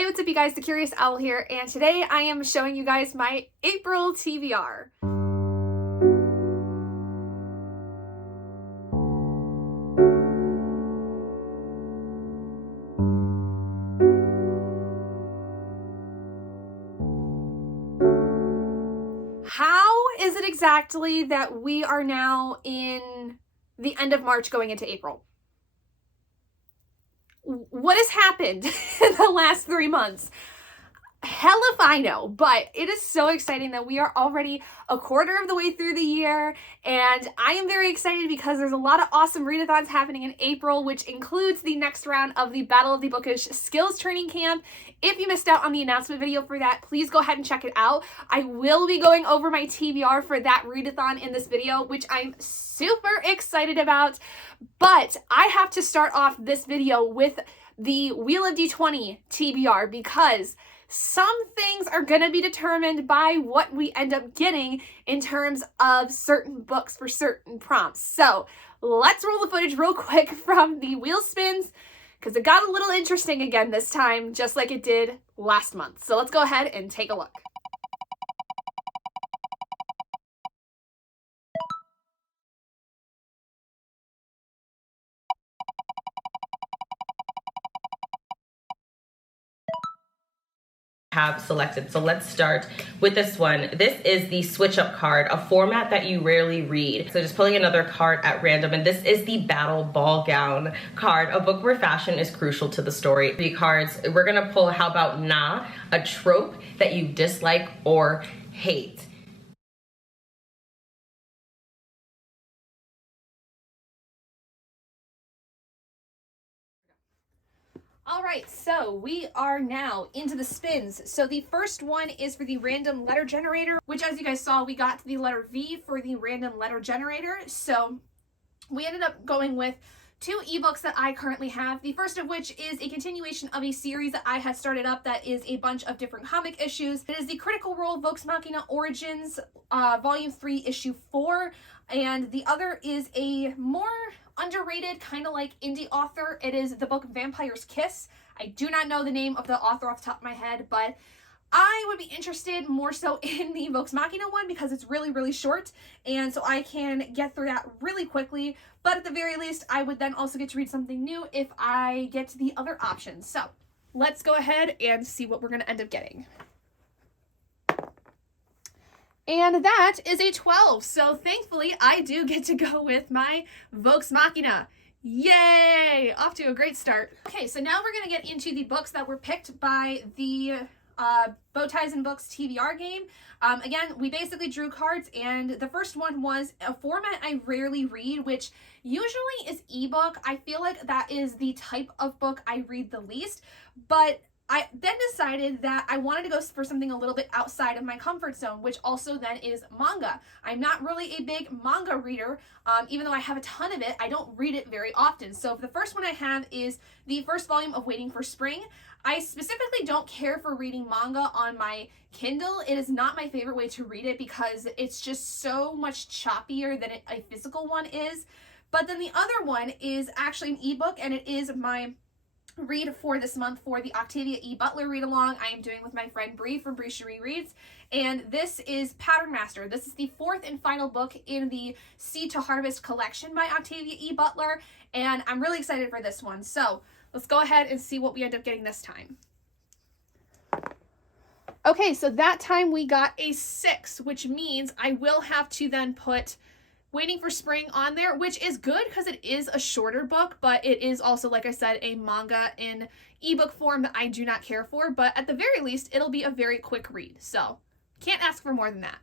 Hey, what's up you guys, the Curious Owl here, and today I am showing you guys my April TBR. How is it exactly that we are now in the end of March going into April? What has happened in the last 3 months? Hell if I know, but it is so exciting that we are already a quarter of the way through the year, and I am very excited because there's a lot of awesome readathons happening in April, which includes the next round of the Battle of the Bookish Skills Training Camp. If you missed out on the announcement video for that, please go ahead and check it out. I will be going over my TBR for that readathon in this video, which I'm super excited about, but I have to start off this video with the Wheel of D20 TBR because some things are going to be determined by what we end up getting in terms of certain books for certain prompts. So let's roll the footage real quick from the wheel spins because it got a little interesting again this time, just like it did last month. So let's go ahead and take a look. Have selected. So let's start with this one. This is the switch up card, a format that you rarely read. So just pulling another card at random, and this is the Battle Ball Gown card, a book where fashion is crucial to the story. 3 cards. We're gonna pull How About Nah, a trope that you dislike or hate. All right, so we are now into the spins. So the first one is for the random letter generator, which as you guys saw, we got the letter V for the random letter generator. So we ended up going with 2 ebooks that I currently have. The first of which is a continuation of a series that I had started up that is a bunch of different comic issues. It is the Critical Role Vox Machina Origins, Volume 3, Issue 4. And the other is a more underrated, kind of like indie author. It is the book Vampire's Kiss. I do not know the name of the author off the top of my head, but I would be interested more so in the Vox Machina one because it's really, really short, and so I can get through that really quickly. But at the very least, I would then also get to read something new if I get to the other options. So let's go ahead and see what we're going to end up getting. And that is a 12. So thankfully, I do get to go with my Vox Machina. Yay! Off to a great start. Okay, so now we're going to get into the books that were picked by the Bow Ties and Books TBR game. Again, we basically drew cards, and the first one was a format I rarely read, which usually is ebook. I feel like that is the type of book I read the least, but I then decided that I wanted to go for something a little bit outside of my comfort zone, which also then is manga. I'm not really a big manga reader. Even though I have a ton of it, I don't read it very often. So the first one I have is the first volume of Waiting for Spring. I specifically don't care for reading manga on my Kindle. It is not my favorite way to read it because it's just so much choppier than a physical one is. But then the other one is actually an ebook, and it is my read for this month for the Octavia E. Butler read along I am doing with my friend Bree from Bree Cherie Reads, and this is Pattern Master. This is the 4th and final book in the Seed to Harvest collection by Octavia E. Butler, and I'm really excited for this one. So let's go ahead and see what we end up getting this time. Okay, so that time we got a 6, which means I will have to then put Waiting for Spring on there, which is good because it is a shorter book, but it is also, like I said, a manga in ebook form that I do not care for, but at the very least, it'll be a very quick read, so can't ask for more than that.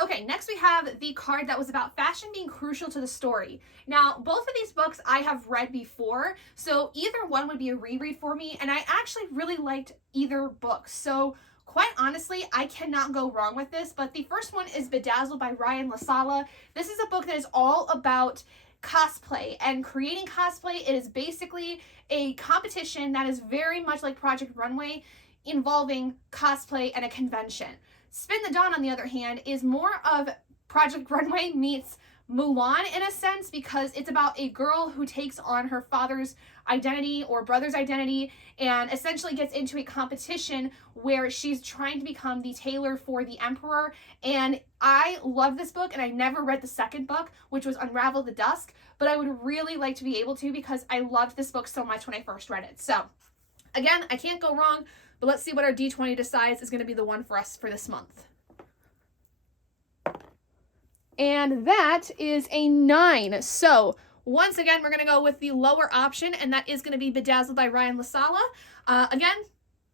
Okay, next we have the card that was about fashion being crucial to the story. Now, both of these books I have read before, so either one would be a reread for me, and I actually really liked either book, so quite honestly, I cannot go wrong with this, but the first one is Bedazzled by Ryan LaSala. This is a book that is all about cosplay and creating cosplay. It is basically a competition that is very much like Project Runway, involving cosplay and a convention. Spin the Dawn, on the other hand, is more of Project Runway meets Mulan in a sense, because it's about a girl who takes on her father's identity or brother's identity and essentially gets into a competition where she's trying to become the tailor for the emperor. And I love this book, and I never read the second book, which was Unravel the Dusk, but I would really like to be able to because I loved this book so much when I first read it. So again, I can't go wrong, but let's see what our D20 decides is going to be the one for us for this month. And that is a 9. So once again, we're going to go with the lower option, and that is going to be Bedazzled by Ryan LaSala. Again,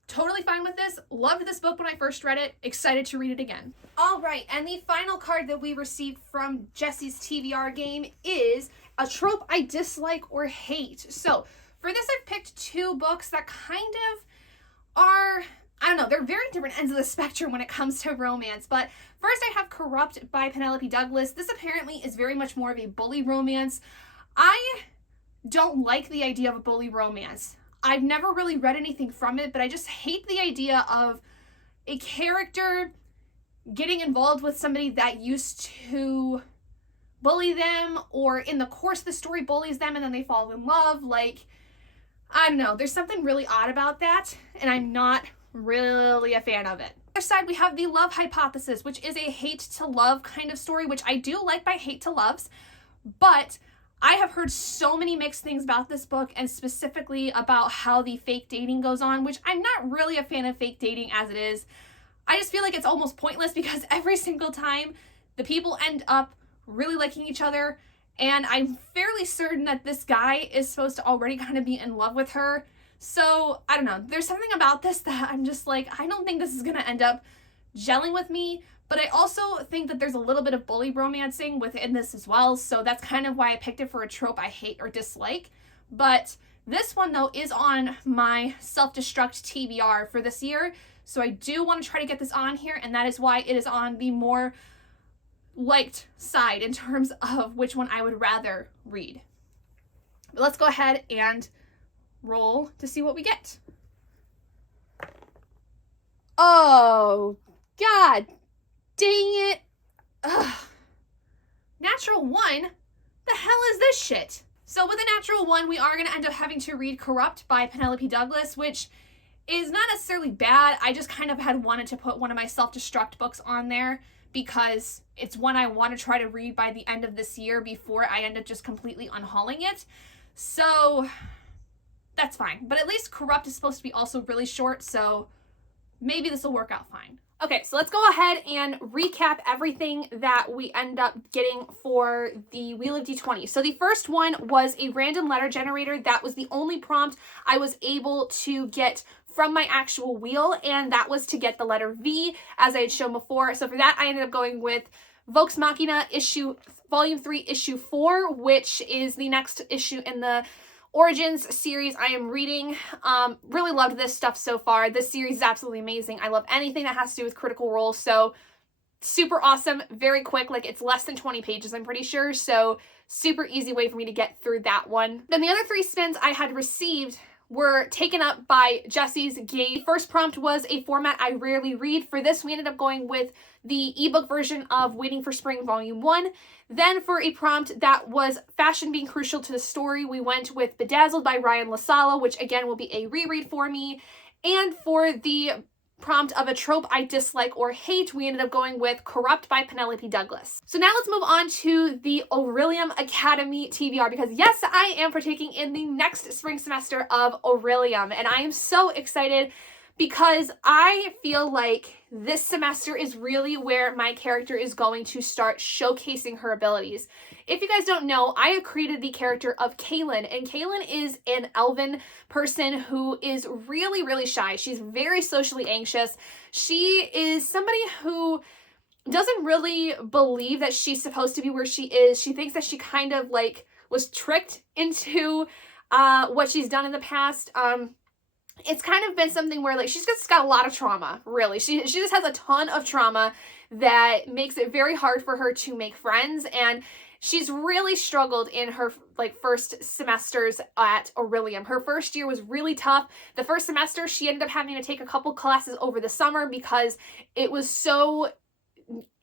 totally fine with this. Loved this book when I first read it. Excited to read it again. All right, and the final card that we received from Jesse's TBR game is a trope I dislike or hate. So for this, I've picked 2 books that kind of are, I don't know, they're very different ends of the spectrum when it comes to romance. But first I have Corrupt by Penelope Douglas. This apparently is very much more of a bully romance. I don't like the idea of a bully romance. I've never really read anything from it, but I just hate the idea of a character getting involved with somebody that used to bully them, or in the course of the story bullies them and then they fall in love. Like, I don't know, there's something really odd about that, and I'm not really a fan of it. On the other side, we have The Love Hypothesis, which is a hate to love kind of story, which I do like by hate to loves, but I have heard so many mixed things about this book, and specifically about how the fake dating goes on, which I'm not really a fan of fake dating as it is. I just feel like it's almost pointless because every single time the people end up really liking each other, and I'm fairly certain that this guy is supposed to already kind of be in love with her. So, I don't know, there's something about this that I'm just like, I don't think this is going to end up gelling with me, but I also think that there's a little bit of bully romancing within this as well, so that's kind of why I picked it for a trope I hate or dislike. But this one, though, is on my self-destruct TBR for this year, so I do want to try to get this on here, and that is why it is on the more liked side in terms of which one I would rather read. But let's go ahead and roll to see what we get. Oh, God dang it. Ugh. Natural 1? The hell is this shit? So with a natural 1, we are going to end up having to read Corrupt by Penelope Douglas, which is not necessarily bad. I just kind of had wanted to put one of my self-destruct books on there because it's one I want to try to read by the end of this year before I end up just completely unhauling it. So that's fine. But at least Corrupt is supposed to be also really short, so maybe this will work out fine. Okay, so let's go ahead and recap everything that we end up getting for the Wheel of D20. So the first one was a random letter generator. That was the only prompt I was able to get from my actual wheel, and that was to get the letter V, as I had shown before. So for that, I ended up going with Vox Machina Volume 3, Issue 4, which is the next issue in the Origins series I am reading. Really loved this stuff so far. This series is absolutely amazing. I love anything that has to do with Critical Role, so super awesome, very quick, like it's less than 20 pages, I'm pretty sure, so super easy way for me to get through that one. Then the other 3 spins I had received were taken up by Jesse's game. First prompt was a format I rarely read. For this, we ended up going with the ebook version of Waiting for Spring Volume 1. Then for a prompt that was fashion being crucial to the story, we went with Bedazzled by Ryan LaSala, which again will be a reread for me. And for the prompt of a trope I dislike or hate, we ended up going with Corrupt by Penelope Douglas. So now let's move on to the Orillium Academy TBR, because yes, I am partaking in the next spring semester of Orillium, and I am so excited because I feel like this semester is really where my character is going to start showcasing her abilities. If you guys don't know, I have created the character of Kaylin, and Kaylin is an elven person who is really, really shy. She's very socially anxious. She is somebody who doesn't really believe that she's supposed to be where she is. She thinks that she kind of like was tricked into what she's done in the past. It's kind of been something where like she's just got a lot of trauma, really. She just has a ton of trauma that makes it very hard for her to make friends, and she's really struggled in her like first semesters at Orillium. Her first year was really tough. The first semester she ended up having to take a couple classes over the summer because it was so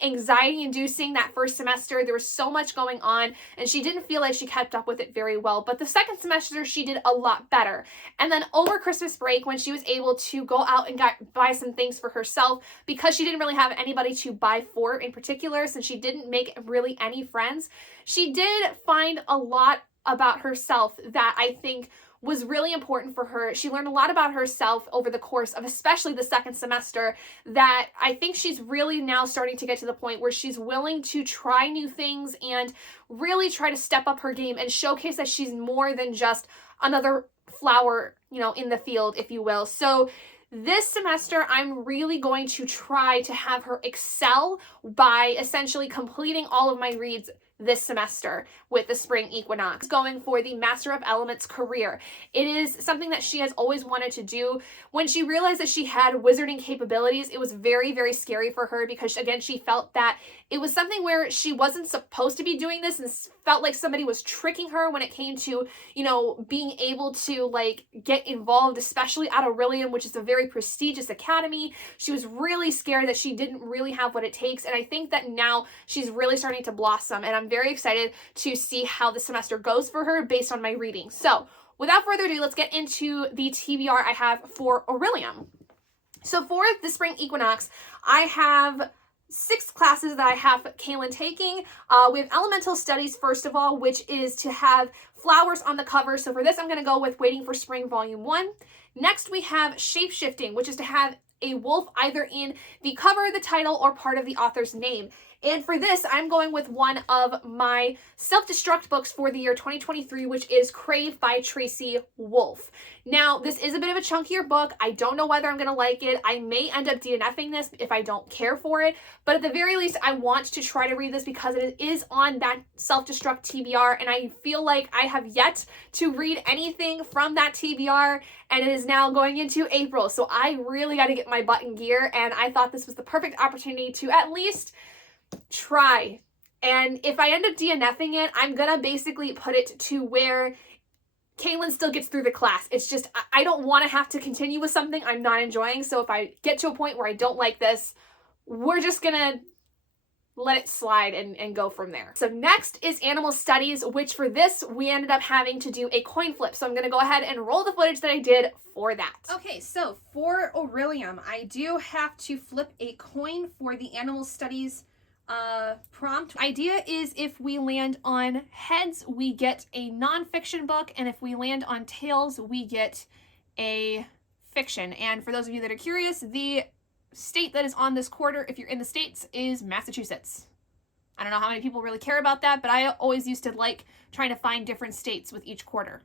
anxiety inducing that first semester. There was so much going on and she didn't feel like she kept up with it very well. But the second semester, she did a lot better. And then over Christmas break, when she was able to go out and buy some things for herself, because she didn't really have anybody to buy for in particular, since she didn't make really any friends, she did find a lot about herself that I think was really important for her. She learned a lot about herself over the course of especially the second semester that I think she's really now starting to get to the point where she's willing to try new things and really try to step up her game and showcase that she's more than just another flower, you know, in the field, if you will. So this semester, I'm really going to try to have her excel by essentially completing all of my reads this semester with the spring equinox, going for the Master of Elements career. It is something that she has always wanted to do. When she realized that she had wizarding capabilities, it was very, very scary for her because, again, she felt that it was something where she wasn't supposed to be doing this and felt like somebody was tricking her when it came to, you know, being able to, like, get involved, especially at Orillium, which is a very prestigious academy. She was really scared that she didn't really have what it takes, and I think that now she's really starting to blossom, and I'm very excited to see how the semester goes for her based on my reading. So without further ado, let's get into the TBR I have for Orillium. So for the spring equinox, I have 6 classes that I have Kaylin taking. We have elemental studies, first of all, which is to have flowers on the cover. So for this, I'm going to go with Waiting for Spring Volume 1. Next, we have shapeshifting, which is to have a wolf either in the cover, the title, or part of the author's name. And for this, I'm going with one of my self-destruct books for the year 2023, which is Crave by Tracy Wolff. Now, this is a bit of a chunkier book. I don't know whether I'm going to like it. I may end up DNFing this if I don't care for it. But at the very least, I want to try to read this because it is on that self-destruct TBR. And I feel like I have yet to read anything from that TBR. And it is now going into April. So I really got to get my butt in gear. And I thought this was the perfect opportunity to at least try. And if I end up DNFing it, I'm gonna basically put it to where Kaylin still gets through the class. It's just, I don't want to have to continue with something I'm not enjoying. So if I get to a point where I don't like this, we're just gonna let it slide and go from there. So next is animal studies, which for this, we ended up having to do a coin flip. So I'm gonna go ahead and roll the footage that I did for that. Okay, so for Orillium, I do have to flip a coin for the animal studies prompt. Idea is if we land on heads, we get a non-fiction book, and if we land on tails, we get a fiction. And for those of you that are curious, the state that is on this quarter, if you're in the States, is Massachusetts. I don't know how many people really care about that, but I always used to like trying to find different states with each quarter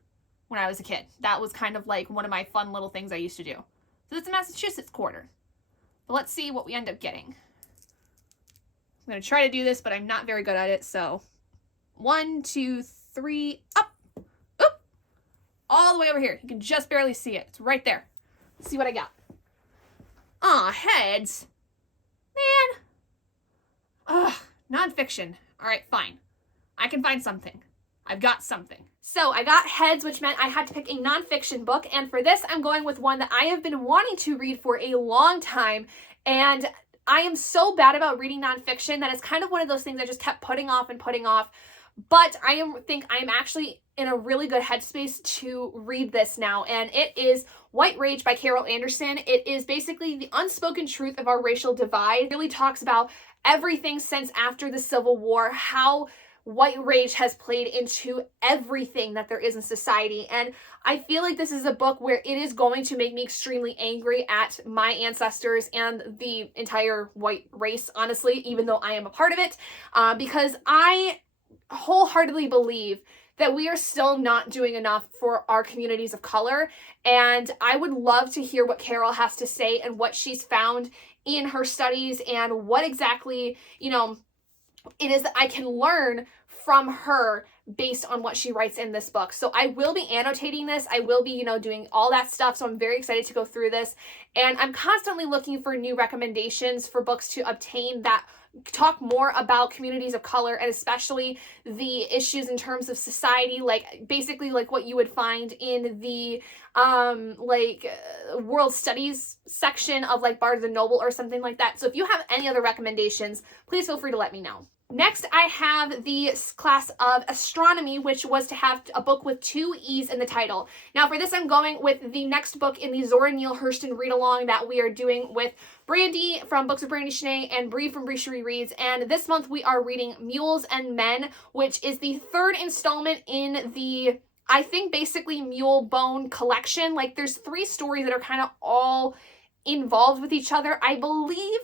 when I was a kid. That was kind of like one of my fun little things I used to do. So it's a Massachusetts quarter. But let's see what we end up getting. I'm going to try to do this, but I'm not very good at it, so 1, 2, 3, up, oop, all the way over here. You can just barely see it. It's right there. Let's see what I got. Aw, heads. Man. Ugh, nonfiction. All right, fine. I can find something. I've got something. So I got heads, which meant I had to pick a nonfiction book, and for this, I'm going with one that I have been wanting to read for a long time, and I am so bad about reading nonfiction that it's kind of one of those things I just kept putting off and putting off. But I think I'm actually in a really good headspace to read this now. And it is White Rage by Carol Anderson. It is basically the unspoken truth of our racial divide. It really talks about everything since after the Civil War, how white rage has played into everything that there is in society. And I feel like this is a book where it is going to make me extremely angry at my ancestors and the entire white race, honestly, even though I am a part of it, because I wholeheartedly believe that we are still not doing enough for our communities of color. And I would love to hear what Carol has to say and what she's found in her studies and what exactly, you know, it is that I can learn from her based on what she writes in this book. So I will be annotating this. I will be, doing all that stuff. So I'm very excited to go through this. And I'm constantly looking for new recommendations for books to obtain that talk more about communities of color, and especially the issues in terms of society, like basically like what you would find in the world studies section of like Barnes and Noble or something like that. So if you have any other recommendations, please feel free to let me know. Next, I have the class of astronomy, which was to have a book with 2 E's in the title. Now for this, I'm going with the next book in the Zora Neale Hurston read-along that we are doing with Brandy from Books of Brandy Shanae and Bree from Bree Cherie Reads. And this month we are reading Mules and Men, which is the 3rd installment in the, I think, basically Mule Bone collection. Like there's 3 stories that are kind of all involved with each other. I believe,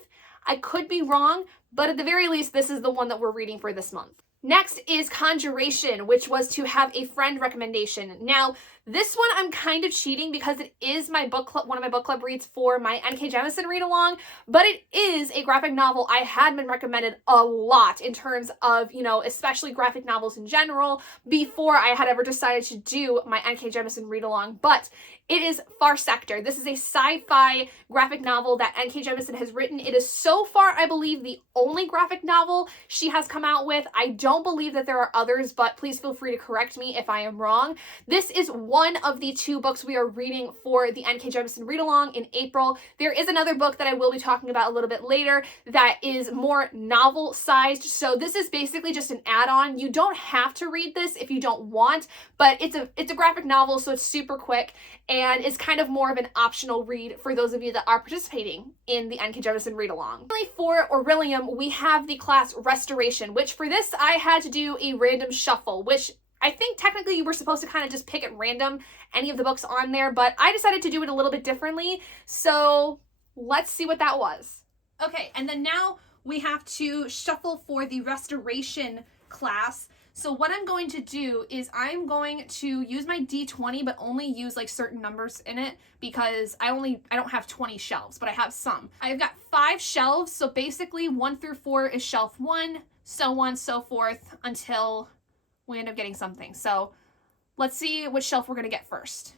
I could be wrong, but at the very least, this is the one that we're reading for this month. Next is Conjuration, which was to have a friend recommendation. Now, this one I'm kind of cheating because it is my book club, one of my book club reads for my N.K. Jemisin read along, but it is a graphic novel I had been recommended a lot in terms of, especially graphic novels in general before I had ever decided to do my N.K. Jemisin read along. But it is Far Sector. This is a sci-fi graphic novel that N.K. Jemisin has written. It is so far, I believe, the only graphic novel she has come out with. I don't believe that there are others, but please feel free to correct me if I am wrong. This is one of the 2 books we are reading for the N.K. Jemisin read-along in April. There is another book that I will be talking about a little bit later that is more novel-sized. So this is basically just an add-on. You don't have to read this if you don't want, but it's a graphic novel, so it's super quick. And it's kind of more of an optional read for those of you that are participating in the N.K. Jemisin read-along. Finally, for Orillium, we have the class Restoration, which for this I had to do a random shuffle, which I think technically you were supposed to kind of just pick at random any of the books on there, but I decided to do it a little bit differently. So let's see what that was. Okay, and then now we have to shuffle for the Restoration class. So what I'm going to do is I'm going to use my D20, but only use like certain numbers in it because I don't have 20 shelves, but I have some. I've got 5 shelves. So basically 1 through 4 is shelf 1, so on, so forth until we end up getting something. So let's see which shelf we're going to get first.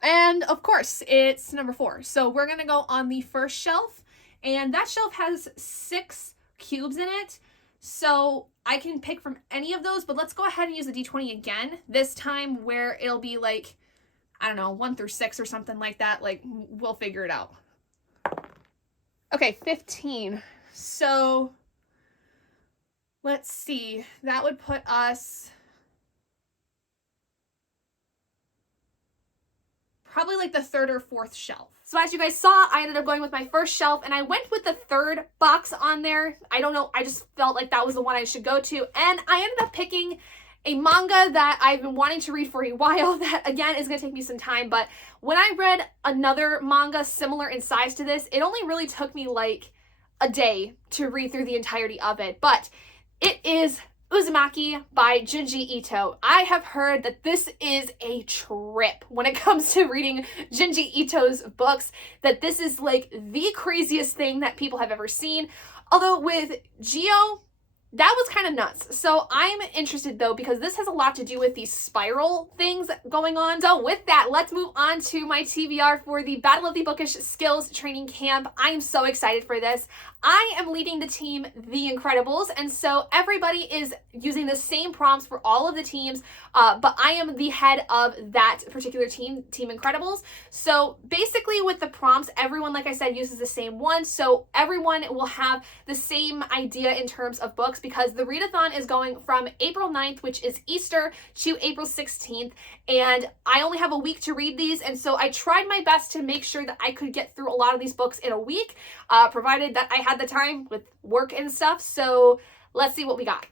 And of course it's number 4. So we're going to go on the first shelf, and that shelf has 6 cubes in it. So I can pick from any of those, but let's go ahead and use the D20 again, this time where it'll be like, I don't know, 1 through 6 or something like that. Like, we'll figure it out. Okay, 15. So let's see. That would put us probably like the 3rd or 4th shelf. So as you guys saw, I ended up going with my first shelf, and I went with the 3rd box on there. I don't know, I just felt like that was the one I should go to, and I ended up picking a manga that I've been wanting to read for a while that, again, is going to take me some time, but when I read another manga similar in size to this, it only really took me like a day to read through the entirety of it, but it is Uzumaki by Junji Ito. I have heard that this is a trip when it comes to reading Junji Ito's books, that this is like the craziest thing that people have ever seen. Although with Geo, that was kind of nuts. So I'm interested though, because this has a lot to do with these spiral things going on. So with that, let's move on to my TBR for the Battle of the Bookish Skills Training Camp. I am so excited for this. I am leading the team, The Incredibles, and so everybody is using the same prompts for all of the teams, but I am the head of that particular team, Team Incredibles. So basically with the prompts, everyone, like I said, uses the same one, so everyone will have the same idea in terms of books, because the readathon is going from April 9th, which is Easter, to April 16th, and I only have a week to read these, and so I tried my best to make sure that I could get through a lot of these books in a week, provided that I had the time with work and stuff. So let's see what we got.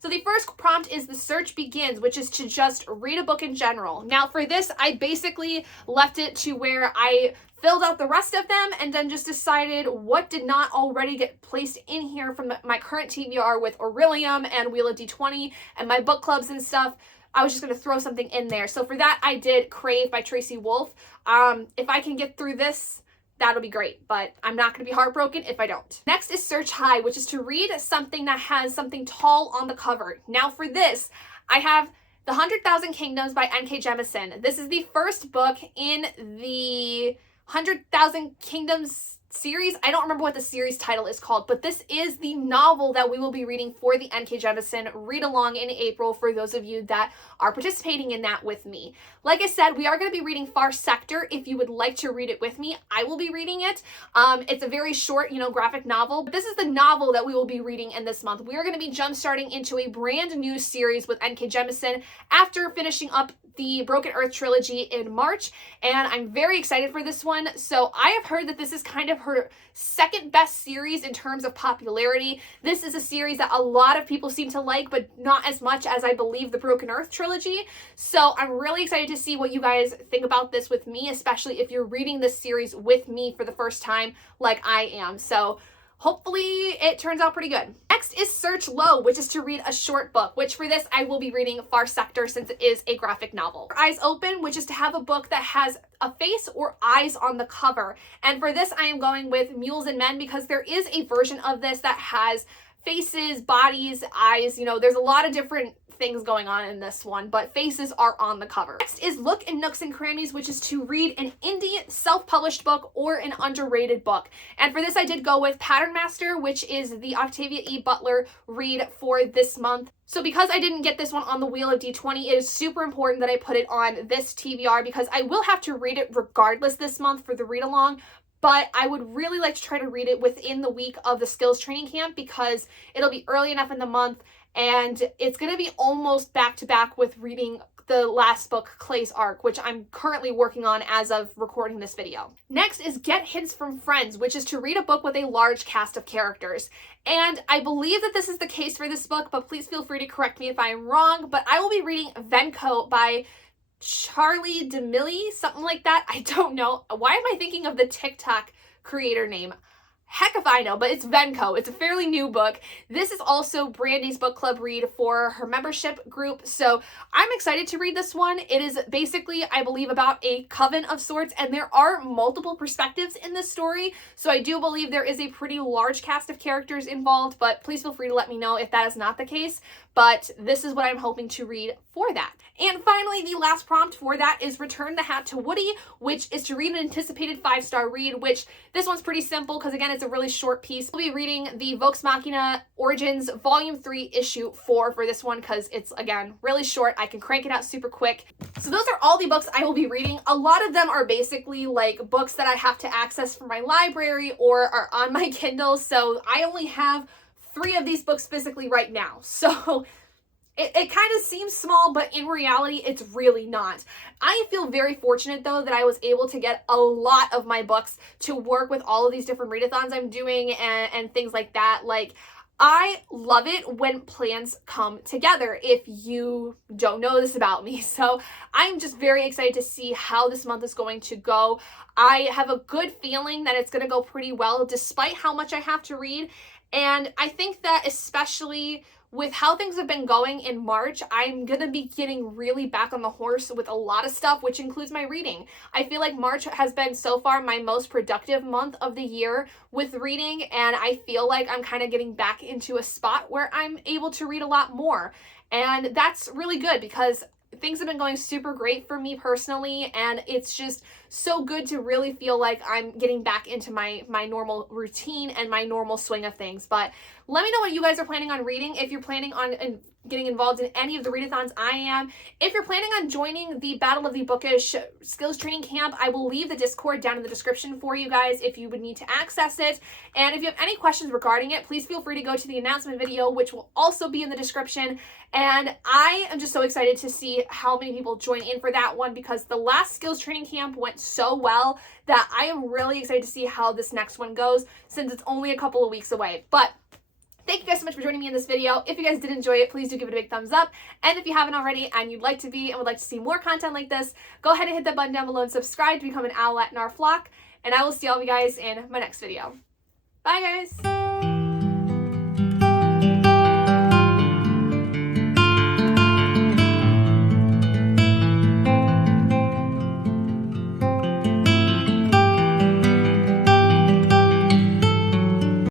So the first prompt is The Search Begins, which is to just read a book in general. Now for this, I basically left it to where I filled out the rest of them and then just decided what did not already get placed in here from my current TBR with Orillium and Wheel of D20 and my book clubs and stuff. I was just going to throw something in there. So for that, I did Crave by Tracy Wolff. If I can get through this that'll be great, but I'm not going to be heartbroken if I don't. Next is Search High, which is to read something that has something tall on the cover. Now for this, I have The 100,000 Kingdoms by N.K. Jemisin. This is the first book in the 100,000 Kingdoms series. I don't remember what the series title is called, but this is the novel that we will be reading for the N.K. Jemisin read along in April for those of you that are participating in that with me. Like I said, we are going to be reading Far Sector. If you would like to read it with me, I will be reading it. It's a very short, graphic novel, but this is the novel that we will be reading in this month. We are going to be jump starting into a brand new series with N.K. Jemisin after finishing up the Broken Earth trilogy in March, and I'm very excited for this one. So I have heard that this is kind of her second best series in terms of popularity. This is a series that a lot of people seem to like, but not as much as I believe the Broken Earth trilogy. So I'm really excited to see what you guys think about this with me, especially if you're reading this series with me for the first time like I am. So hopefully it turns out pretty good. Next is Search Low, which is to read a short book, which for this I will be reading Far Sector since it is a graphic novel. Eyes Open, which is to have a book that has a face or eyes on the cover. And for this I am going with Mules and Men because there is a version of this that has faces, bodies, eyes, there's a lot of different things going on in this one, but faces are on the cover. Next is Look in Nooks and Crannies, which is to read an indie self-published book or an underrated book. And for this I did go with Pattern Master, which is the Octavia E. Butler read for this month. So because I didn't get this one on the Wheel of D20, it is super important that I put it on this TBR because I will have to read it regardless this month for the read along. But I would really like to try to read it within the week of the skills training camp because it'll be early enough in the month and it's going to be almost back to back with reading the last book, Clay's Arc, which I'm currently working on as of recording this video. Next is Get Hints from Friends, which is to read a book with a large cast of characters. And I believe that this is the case for this book, but please feel free to correct me if I'm wrong. But I will be reading Venko by Charlie DeMilly, something like that. I don't know. Why am I thinking of the TikTok creator name? Heck if I know, but it's Venko. It's a fairly new book. This is also Brandy's book club read for her membership group, so I'm excited to read this one. It is basically, I believe, about a coven of sorts, and there are multiple perspectives in this story, so I do believe there is a pretty large cast of characters involved, but please feel free to let me know if that is not the case. But this is what I'm hoping to read for that. And finally, the last prompt for that is Return the Hat to Woody, which is to read an anticipated 5-star read, which this one's pretty simple because, again, it's a really short piece. We'll be reading the Vox Machina Origins Volume 3, Issue 4 for this one because it's, again, really short. I can crank it out super quick. So those are all the books I will be reading. A lot of them are basically like books that I have to access from my library or are on my Kindle, so I only have 3 of these books physically right now. So it kind of seems small, but in reality, it's really not. I feel very fortunate, though, that I was able to get a lot of my books to work with all of these different readathons I'm doing and things like that. Like, I love it when plans come together, if you don't know this about me. So I'm just very excited to see how this month is going to go. I have a good feeling that it's going to go pretty well, despite how much I have to read. And I think that especially with how things have been going in March, I'm going to be getting really back on the horse with a lot of stuff, which includes my reading. I feel like March has been so far my most productive month of the year with reading, and I feel like I'm kind of getting back into a spot where I'm able to read a lot more. And that's really good because things have been going super great for me personally, and it's just so good to really feel like I'm getting back into my normal routine and my normal swing of things. But let me know what you guys are planning on reading, if you're planning on getting involved in any of the readathons I am. If you're planning on joining the Battle of the Bookish Skills Training Camp, I will leave the Discord down in the description for you guys if you would need to access it. And if you have any questions regarding it, please feel free to go to the announcement video, which will also be in the description. And I am just so excited to see how many people join in for that one because the last Skills Training Camp went so well that I am really excited to see how this next one goes since it's only a couple of weeks away. But thank you guys so much for joining me in this video. If you guys did enjoy it, please do give it a big thumbs up. And if you haven't already and you'd like to be and would like to see more content like this, go ahead and hit that button down below and subscribe to become an owlet in our flock. And I will see all of you guys in my next video. Bye, guys.